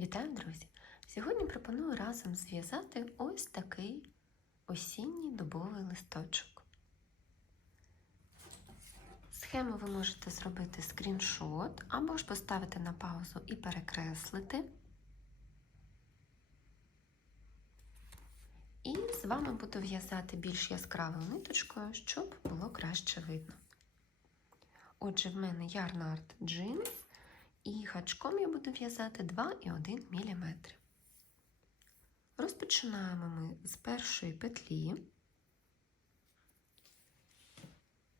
Вітаю, друзі! Сьогодні пропоную разом зв'язати ось такий осінній дубовий листочок. Схему ви можете зробити скріншот або ж поставити на паузу і перекреслити. І з вами буду в'язати більш яскравою ниточкою, щоб було краще видно. Отже, в мене ярнард джинс. І гачком я буду в'язати 2,1 мм. Розпочинаємо ми з першої петлі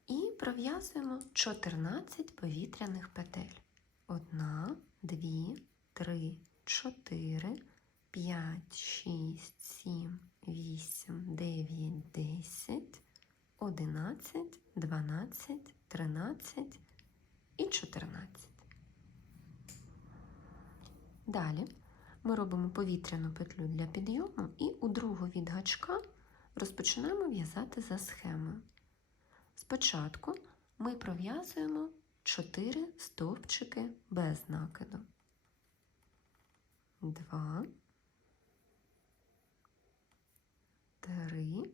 і пров'язуємо 14 повітряних петель. 1, 2, 3, 4, 5, 6, 7, 8, 9, 10, 11, 12, 13 і 14. Далі ми робимо повітряну петлю для підйому і у другу від гачка розпочинаємо в'язати за схемою. Спочатку ми пров'язуємо 4 стовпчики без накиду. 2, 3,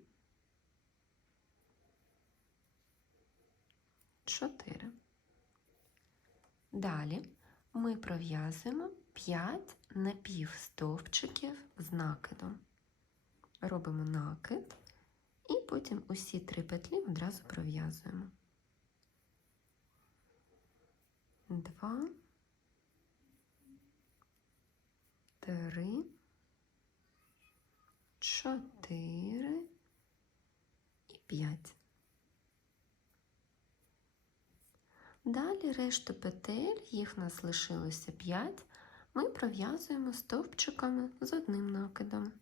4. Далі ми пров'язуємо 5 напівстовпчиків з накидом. Робимо накид і потім усі три петлі одразу пров'язуємо. Два, три, чотири і п'ять. Далі решту петель, їх нас лишилося 5, ми пров'язуємо стовпчиками з одним накидом.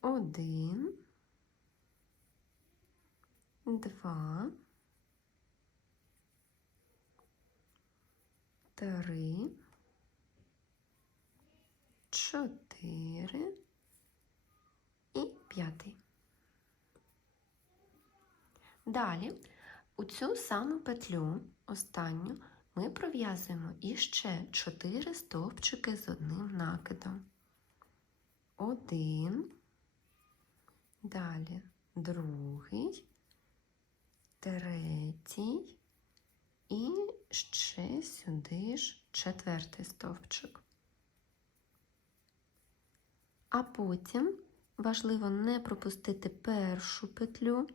Один, два, три, чотири і п'ятий. Далі у цю саму петлю останню ми пров'язуємо іще 4 стовпчики з одним накидом. Один, далі другий, третій і ще сюди ж четвертий стовпчик. А потім важливо не пропустити першу петлю.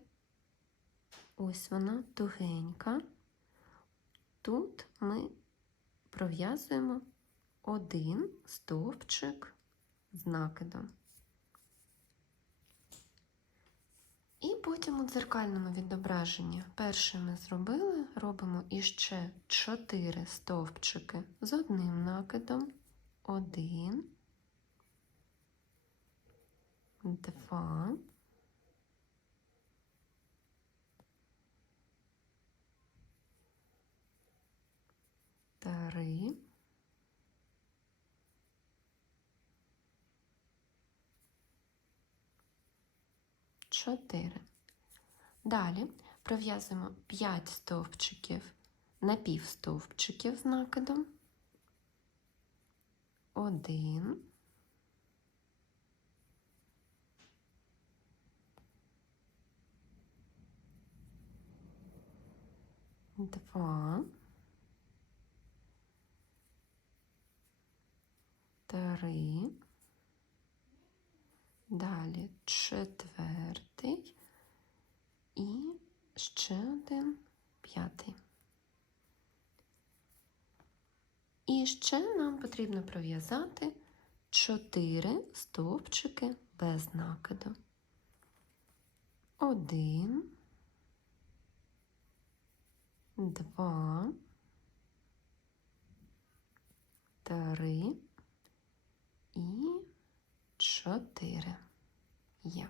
Ось вона тугенька. Тут ми пров'язуємо один стовпчик з накидом. І потім у дзеркальному відображенні перше ми зробили, робимо іще 4 стовпчики з одним накидом. Один, два, три, чотири. Далі пров'язуємо 5 стовпчиків напівстовпчиків з накидом. Один. Два. Три, далі четвертий і ще один п'ятий. І ще нам потрібно пров'язати 4 стовпчики без накиду. Один, два, три і 4 є.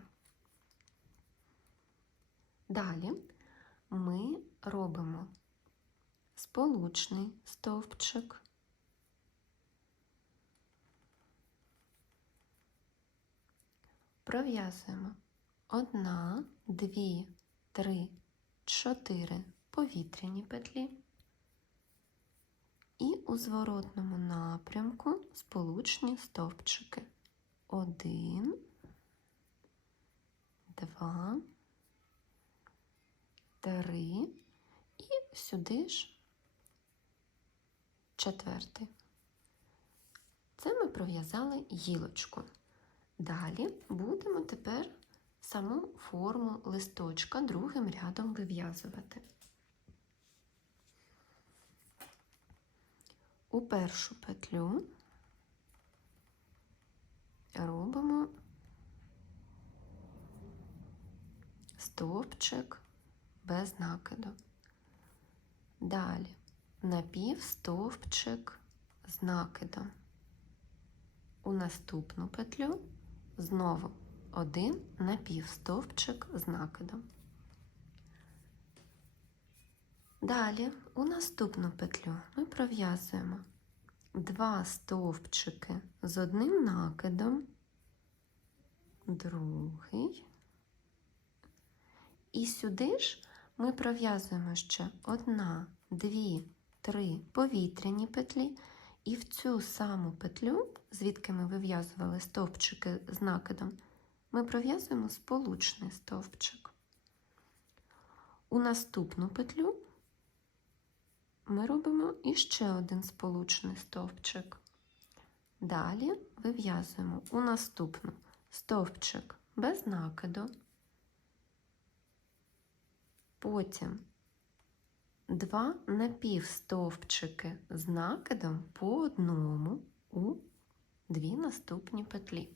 Далі ми робимо сполучний стовпчик. Пров'язуємо одна, дві, три, чотири повітряні петлі. І у зворотному напрямку сполучні стовпчики. Один, два, три і сюди ж четвертий. Це ми пров'язали гілочку. Далі будемо тепер саму форму листочка другим рядом вив'язувати. У першу петлю робимо стовпчик без накиду. Далі напівстовпчик з накидом. У наступну петлю знову один напівстовпчик з накидом. Далі у наступну петлю ми пров'язуємо два стовпчики з одним накидом, другий. І сюди ж ми пров'язуємо ще одна, дві, три повітряні петлі, і в цю саму петлю, звідки ми вив'язували стовпчики з накидом, ми пров'язуємо сполучний стовпчик. У наступну петлю ми робимо іще один сполучний стовпчик. Далі вив'язуємо у наступну стовпчик без накиду, потім два напівстовпчики з накидом по одному у дві наступні петлі.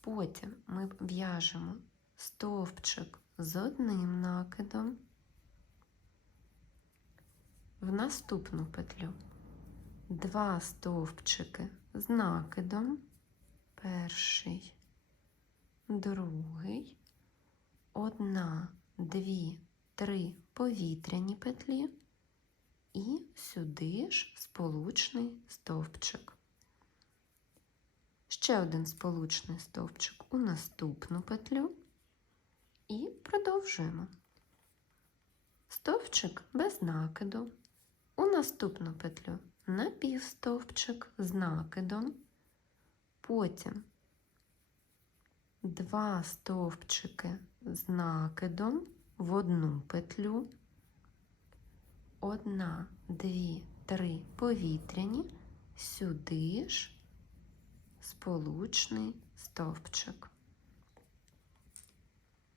Потім ми в'яжемо стовпчик з одним накидом в наступну петлю два стовпчики з накидом, перший, другий, одна, дві, три повітряні петлі і сюди ж сполучний стовпчик. Ще один сполучний стовпчик у наступну петлю і продовжуємо. Стовпчик без накиду. У наступну петлю напівстовпчик з накидом, потім два стовпчики з накидом в одну петлю, одна, дві, три повітряні, сюди ж сполучний стовпчик.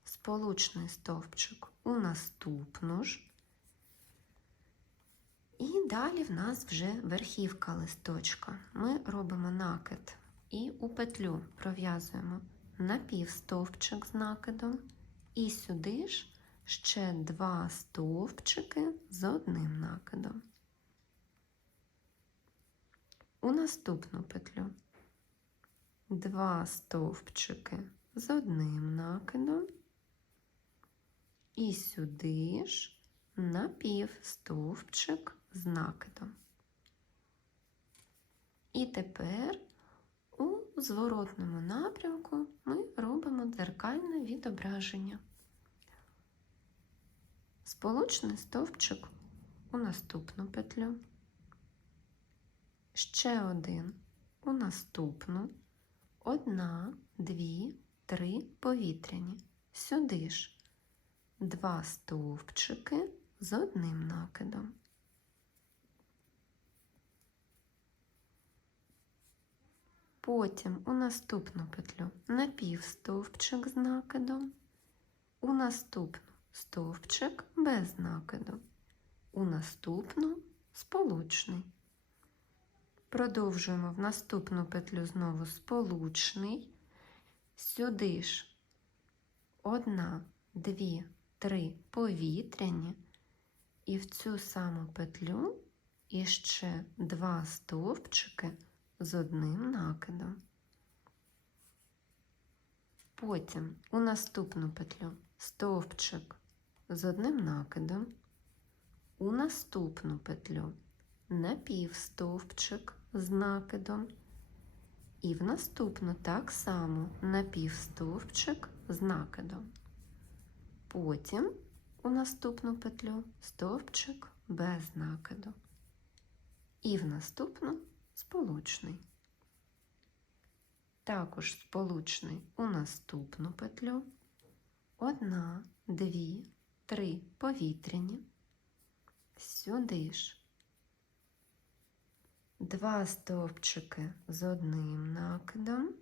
Сполучний стовпчик у наступну ж. Далі в нас вже верхівка листочка. Ми робимо накид і у петлю пров'язуємо напівстовпчик з накидом, і сюди ж ще два стовпчики з одним накидом. У наступну петлю два стовпчики з одним накидом, і сюди ж напівстовпчик з накидом. І тепер у зворотному напрямку ми робимо дзеркальне відображення. Сполучний стовпчик у наступну петлю, ще один у наступну, одна, дві, три повітряні. Сюди ж два стовпчики з одним накидом. Потім у наступну петлю напівстовпчик з накидом, у наступну стовпчик без накиду, у наступну сполучний. Продовжуємо в наступну петлю знову сполучний, сюди ж одна, дві, три повітряні, і в цю саму петлю іще два стовпчики з одним накидом. Потім у наступну петлю стовпчик з одним накидом, у наступну петлю напівстовпчик з накидом, і в наступну так само напівстовпчик з накидом. Потім у наступну петлю стовпчик без накиду. І в наступну сполучний. Також сполучний у наступну петлю. Одна, дві, три повітряні. Сюди ж. Два стовпчики з одним накидом.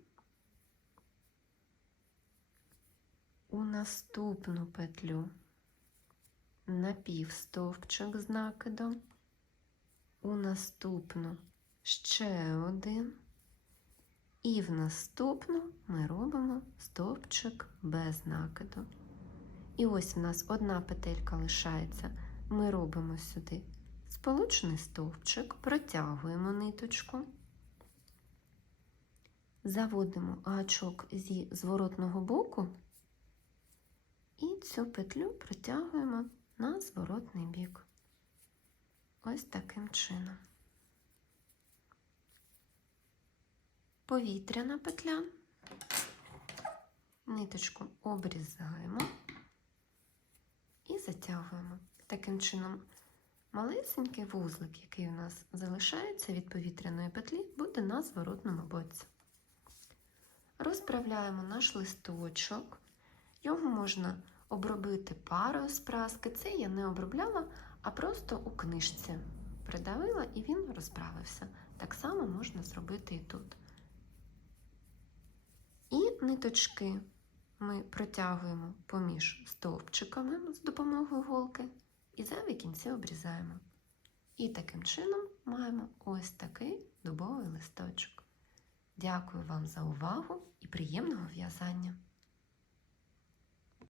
У наступну петлю напівстовпчик з накидом. У наступну ще один. І в наступну ми робимо стовпчик без накиду. І ось в нас одна петелька лишається. Ми робимо сюди сполучний стовпчик, протягуємо ниточку, заводимо гачок зі зворотного боку і цю петлю протягуємо на зворотний бік. Ось таким чином. Повітряна петля, ниточку обрізаємо і затягуємо. Таким чином, малесенький вузлик, який у нас залишається від повітряної петлі, буде на зворотному боці. Розправляємо наш листочок. Його можна обробити парою з праски. Це я не обробляла, а просто у книжці придавила і він розправився. Так само можна зробити і тут. Ниточки ми протягуємо поміж стовпчиками з допомогою голки і зайві кінці обрізаємо. І таким чином маємо ось такий дубовий листочок. Дякую вам за увагу і приємного в'язання!